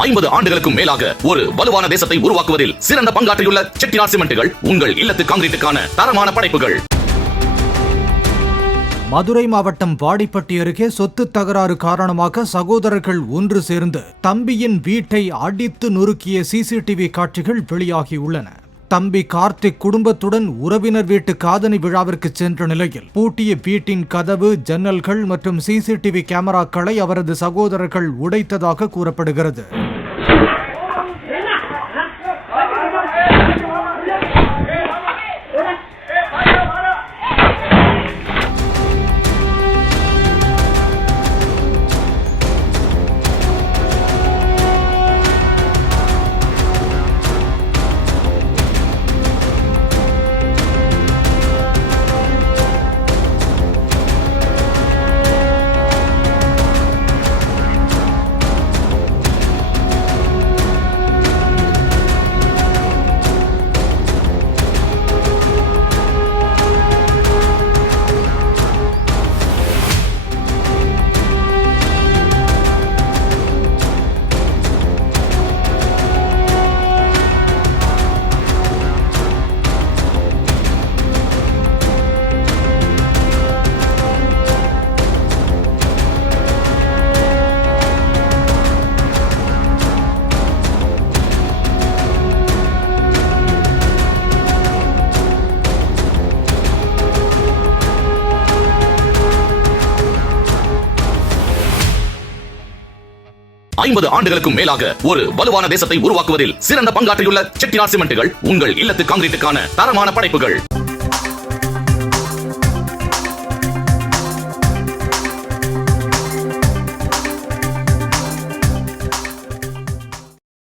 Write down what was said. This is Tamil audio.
50 ஆண்டுகளுக்கும் மேலாக ஒரு வலுவான தேசத்தை உருவாக்குவதில் சிறந்த பங்காற்றியுள்ள செட்டிநாட் சிமெண்ட்டுகள் உங்கள் இல்லத்து கான்கிரீட்டுக்கான தரமான படைப்புகள். மதுரை மாவட்டம் வாடிப்பட்டி அருகே சொத்து தகராறு காரணமாக சகோதரர்கள் ஒன்று சேர்ந்து தம்பியின் வீட்டை அடித்து நொறுக்கிய சிசிடிவி காட்சிகள் வெளியாகியுள்ளன. தம்பி கார்த்திக் குடும்பத்துடன் உறவினர் வீட்டு காதணி விழாவிற்கு சென்ற நிலையில் பூட்டிய வீட்டின் கதவு, ஜன்னல்கள் மற்றும் சிசிடிவி கேமராக்களை அவரது சகோதரர்கள் உடைத்ததாக கூறப்படுகிறது. ஐம்பது ஆண்டுகளுக்கும் மேலாக ஒரு வலுவான தேசத்தை உருவாக்குவதில் சிறந்த பங்காற்றியுள்ள செட்டிநாட் சிமெண்ட்டுகள் உங்கள் இல்லத்து கான்கிரீட்டுக்கான தரமான படைப்புகள்.